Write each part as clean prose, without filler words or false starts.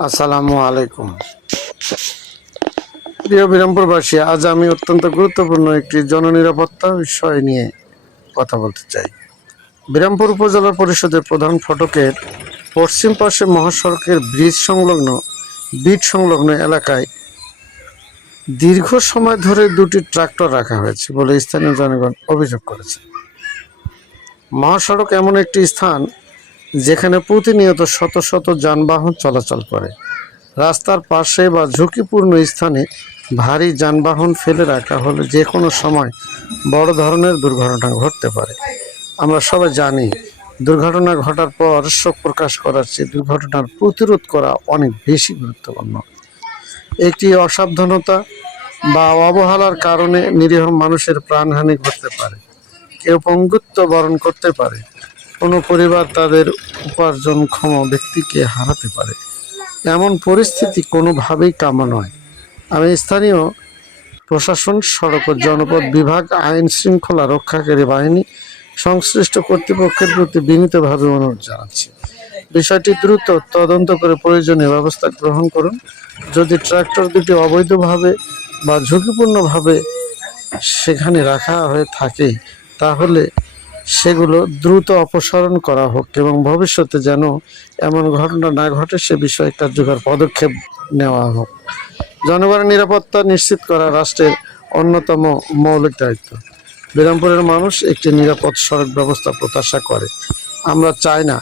আসসালামু আলাইকুম। প্রিয় বিরামপুরবাসী, আজ আমি অত্যন্ত গুরুত্বপূর্ণ একটি জননিরাপত্তা বিষয় নিয়ে কথা বলতে চাই। বিরামপুর উপজেলা পরিষদের প্রধান ফটকের পশ্চিম পাশে মহাসড়কের বিট সংলগ্ন এলাকায় দীর্ঘ সময় ধরে দুটি ট্রাক্টর রাখা হয়েছে বলে স্থানীয় জনগণ অভিযোগ করেছে। মহাসড়ক এমন একটি স্থান যেখানে প্রতিনিয়ত শত শত যানবাহন চলাচল করে। রাস্তার পাশে বা ঝুঁকিপূর্ণ স্থানে ভারী যানবাহন ফেলে রাখা হলে যে কোনো সময় বড় ধরনের দুর্ঘটনা ঘটতে পারে। আমরা সবাই জানি, দুর্ঘটনা ঘটার পর শোক প্রকাশ করার চেয়ে দুর্ঘটনার প্রতিরোধ করা অনেক বেশি গুরুত্বপূর্ণ। একটি অসাবধানতা বা অবহেলার কারণে নিরীহ মানুষের প্রাণহানি ঘটতে পারে, কেউ পঙ্গুত্ব বরণ করতে পারে, কোনো পরিবার তাদের উপার্জনক্ষম ব্যক্তিকে হারাতে পারে। এমন পরিস্থিতি কোনোভাবেই কাম্য নয়। আমি স্থানীয় প্রশাসন, সড়ক ও জনপথ বিভাগ, আইন শৃঙ্খলা রক্ষাকারী বাহিনী, সংশ্লিষ্ট কর্তৃপক্ষের প্রতি বিনীতভাবে অনুরোধ জানাচ্ছি, বিষয়টি দ্রুত তদন্ত করে প্রয়োজনীয় ব্যবস্থা গ্রহণ করুন। যদি ট্রাক্টর দুটি অবৈধভাবে বা ঝুঁকিপূর্ণভাবে সেখানে রাখা হয়ে থাকে তাহলে সেগুলো দ্রুত অপসারণ করা হোক এবং ভবিষ্যতে যেন এমন ঘটনা না ঘটে সে বিষয়ে কার্যকর পদক্ষেপ নেওয়া হোক। জনগণের নিরাপত্তা নিশ্চিত করা রাষ্ট্রের অন্যতম মৌলিক দায়িত্ব। বিরামপুরের মানুষ একটি নিরাপদ সড়ক ব্যবস্থা প্রত্যাশা করে। আমরা চাই না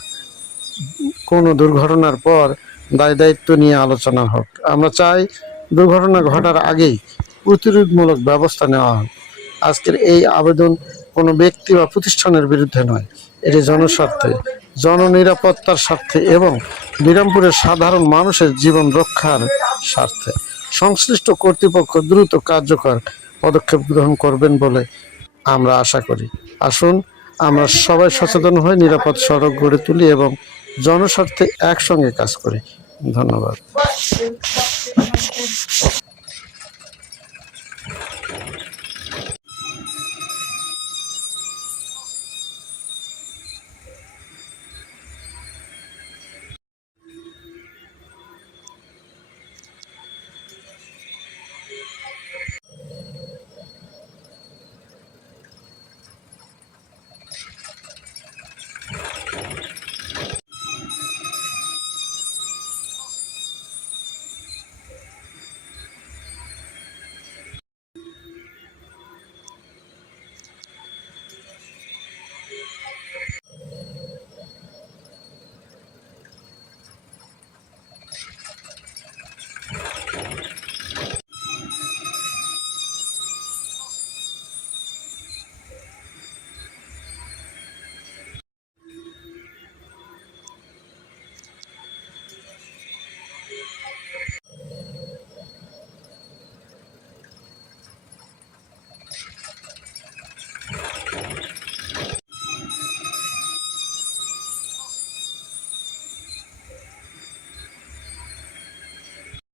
কোনো দুর্ঘটনার পর দায়িত্ব নিয়ে আলোচনা হোক। আমরা চাই দুর্ঘটনা ঘটার আগেই প্রতিরোধমূলক ব্যবস্থা নেওয়া হোক। আজকের এই আবেদন কোনো ব্যক্তি বা প্রতিষ্ঠানের বিরুদ্ধে নয়, এটি জনস্বার্থে, জননিরাপত্তার স্বার্থে এবং বিরামপুরের সাধারণ মানুষের জীবন রক্ষার স্বার্থে। সংশ্লিষ্ট কর্তৃপক্ষ দ্রুত কার্যকর পদক্ষেপ গ্রহণ করবেন বলে আমরা আশা করি। আসুন আমরা সবাই সচেতন হয়ে নিরাপদ সড়ক গড়ে তুলি এবং জনস্বার্থে একসঙ্গে কাজ করি। ধন্যবাদ।